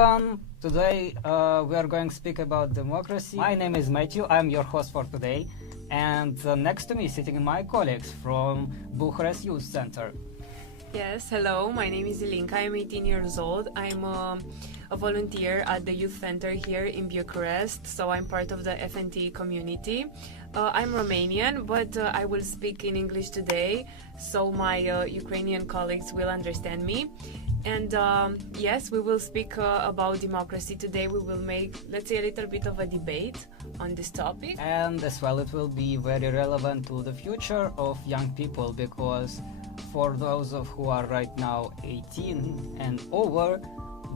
everyone! Today we are going to speak about democracy. My name is Matthew, I'm your host for today, and next to me sitting my colleagues from Bucharest Youth Center. Yes, hello, my name is Ilinca, I'm 18 years old. I'm a volunteer at the youth center here in Bucharest, so I'm part of the FNT community. I'm Romanian, but I will speak in English today, so my Ukrainian colleagues will understand me. And yes, we will speak about democracy today. We will make, let's say, a little bit of a debate on this topic. And as well, it will be very relevant to the future of young people, because for those of who are right now 18 and over,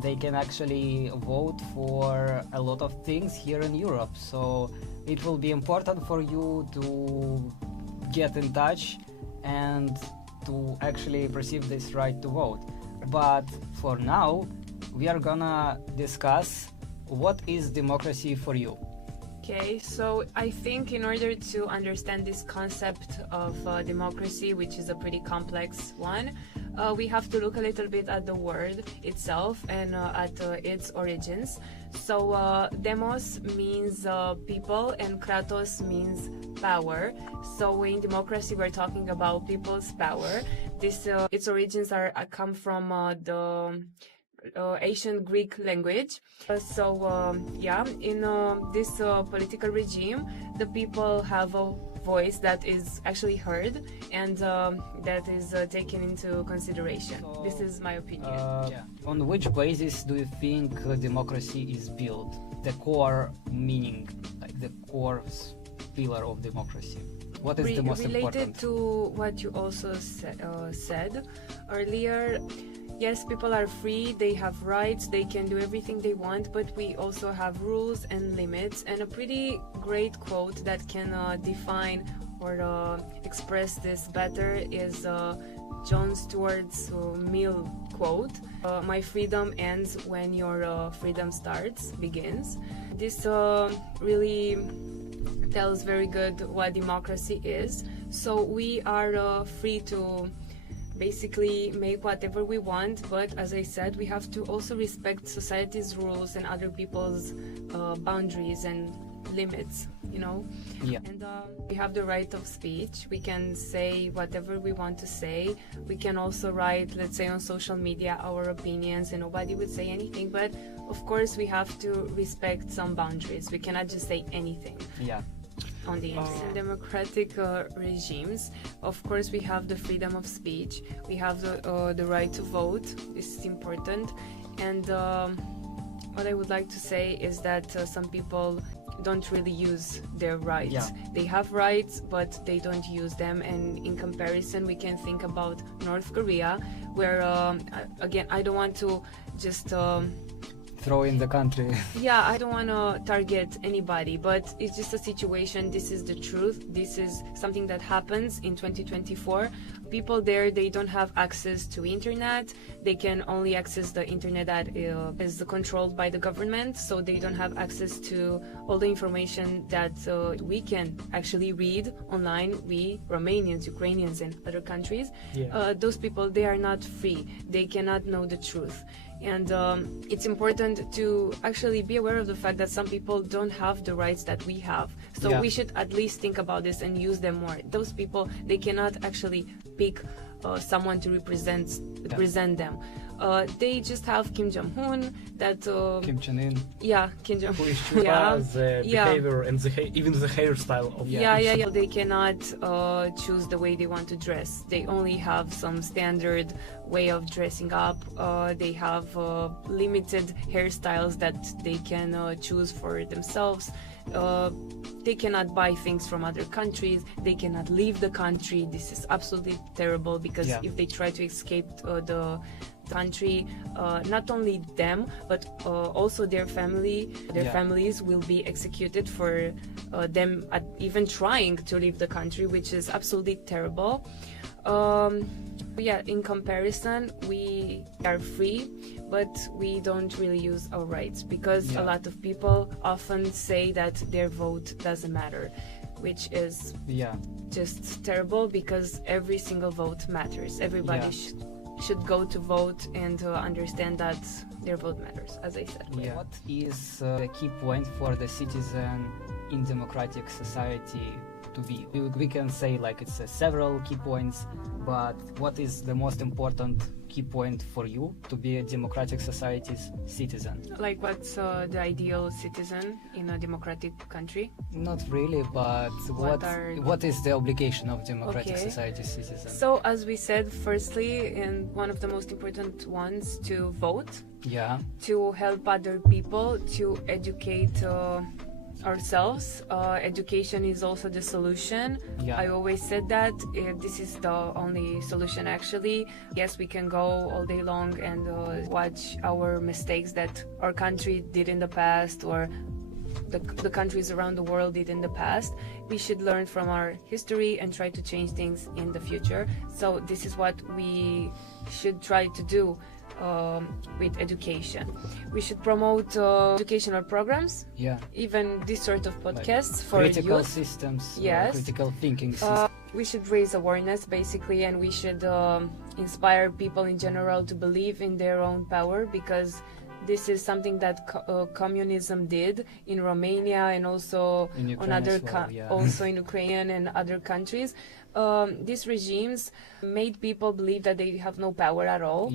they can actually vote for a lot of things here in Europe. So it will be important for you to get in touch and to actually perceive this right to vote. But for now, we are gonna discuss what is democracy for you. Okay, so I think in order to understand this concept of democracy, which is a pretty complex one, we have to look a little bit at the word itself and at its origins. So demos means people and kratos means power. So in democracy we're talking about people's power. This its origins come from the ancient Greek language. Yeah, in this political regime, the people have a voice that is actually heard and that is taken into consideration. So, this is my opinion. On which basis do you think democracy is built? The core meaning, like the core pillar of democracy. What is the most important? Related to what you also said earlier, yes, people are free, they have rights, they can do everything they want, but we also have rules and limits. And a pretty great quote that can define or express this better is John Stuart Mill quote, "My freedom ends when your freedom begins." This really tells very good what democracy is. So we are free to basically make whatever we want, but as I said, we have to also respect society's rules and other people's boundaries and limits, you know. Yeah. And we have the right of speech. We can say whatever we want to say. We can also write, let's say, on social media our opinions, and nobody would say anything, but of course we have to respect some boundaries. We cannot just say anything. Yeah. On the internet. In democratic regimes, of course, we have the freedom of speech, we have the right to vote. This is important. And what I would like to say is that some people don't really use their rights. Yeah. They have rights, but they don't use them. And in comparison, we can think about North Korea, where again, I don't want to just throw in the country. Yeah, I don't want to target anybody, but it's just a situation. This is the truth. This is something that happens in 2024. People there, they don't have access to internet. They can only access the internet that is controlled by the government, so they don't have access to all the information that we can actually read online. We, Romanians, Ukrainians, and other countries, those people, they are not free. They cannot know the truth. And it's important to actually be aware of the fact that some people don't have the rights that we have. So we should at least think about this and use them more. Those people, they cannot actually pick someone to represent them. They just have Kim Jong-un, that Kim Jong-un. Yeah, Kim Jong-un. Who is the behavior and even the hairstyle of Yeah. They cannot choose the way they want to dress. They only have some standard way of dressing up. They have limited hairstyles that they can choose for themselves. They cannot buy things from other countries. They cannot leave the country. This is absolutely terrible, because if they try to escape the country, not only them, but also their families will be executed for them even trying to leave the country, which is absolutely terrible. Yeah, in comparison, we are free, but we don't really use our rights, because a lot of people often say that their vote doesn't matter, which is just terrible, because every single vote matters. Everybody should go to vote and understand that their vote matters, as I said. Yeah. What is the key point for the citizen in democratic society to be? We can say like it's several key points, but what is the most important key point for you to be a democratic society's citizen? Like what's the ideal citizen in a democratic country? Not really, but what is the obligation of democratic society's citizen? So as we said, firstly, and one of the most important ones, to vote. Yeah. To help other people, to educate ourselves. Education is also the solution. Yeah. I always said that this is the only solution actually. Yes, we can go all day long and watch our mistakes that our country did in the past, or the countries around the world did in the past. We should learn from our history and try to change things in the future. So this is what we should try to do with education. We should promote educational programs. Yeah. Even this sort of podcasts for critical youth. Systems. Yes. Critical thinking systems. We should raise awareness basically, and we should inspire people in general to believe in their own power, because this is something that communism did in Romania and also on other also in Ukraine and other countries. These regimes made people believe that they have no power at all,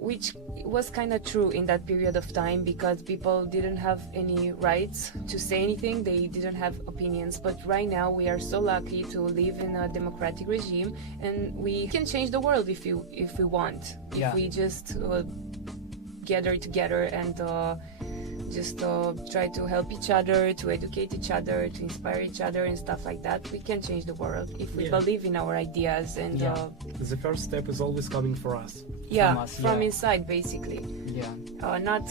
which was kind of true in that period of time, because people didn't have any rights to say anything, they didn't have opinions. But right now we are so lucky to live in a democratic regime, and we can change the world if we want, if we just gather together and just try to help each other, to educate each other, to inspire each other and stuff like that. We can change the world if we believe in our ideas. And the first step is always coming for us. From inside basically. Not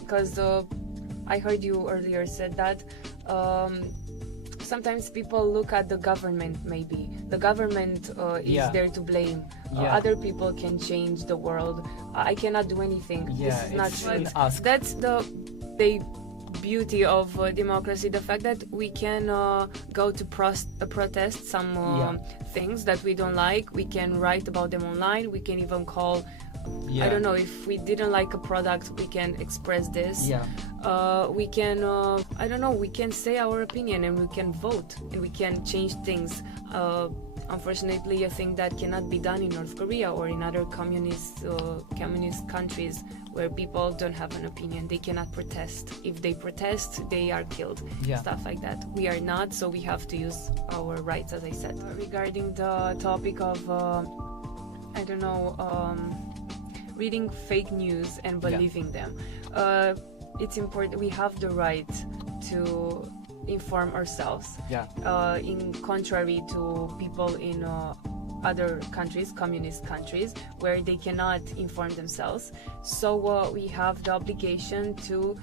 because I heard you earlier said that sometimes people look at the government. Maybe the government is there to blame. Other people can change the world. I cannot do anything. This is not true. That's the beauty of democracy, the fact that we can go to protest some things that we don't like. We can write about them online. We can even call, I don't know, if we didn't like a product, we can express this. We can, I don't know, we can say our opinion and we can vote and we can change things. Unfortunately, a thing that cannot be done in North Korea or in other communist countries where people don't have an opinion. They cannot protest. If they protest, they are killed. Stuff like that. We are not, so we have to use our rights, as I said. Regarding the topic of, I don't know, reading fake news and believing them. It's important. We have the right to inform ourselves. In contrary to people in other countries, communist countries, where they cannot inform themselves. So we have the obligation to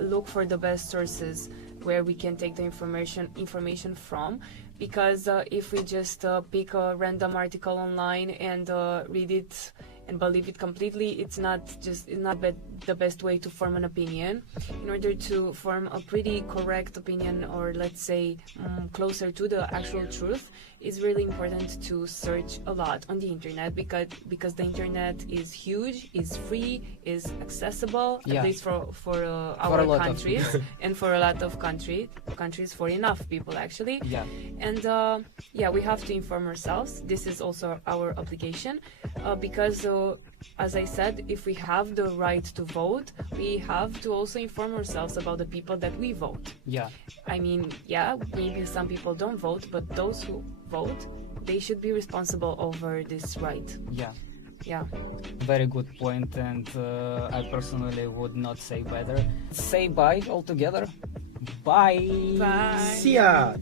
look for the best sources where we can take the information from. Because if we just pick a random article online and read it and believe it completely, it's not the best way to form an opinion. In order to form a pretty correct opinion, or let's say closer to the actual truth, it's really important to search a lot on the internet, because the internet is huge, is free, is accessible, at least for our countries and for a lot of countries, for enough people actually. And we have to inform ourselves. This is also our obligation, because as I said, if we have the right to vote, we have to also inform ourselves about the people that we vote. I mean, maybe some people don't vote, but those who vote, they should be responsible over this right. Very good point, and I personally would not say better. Say bye altogether. Bye. See ya.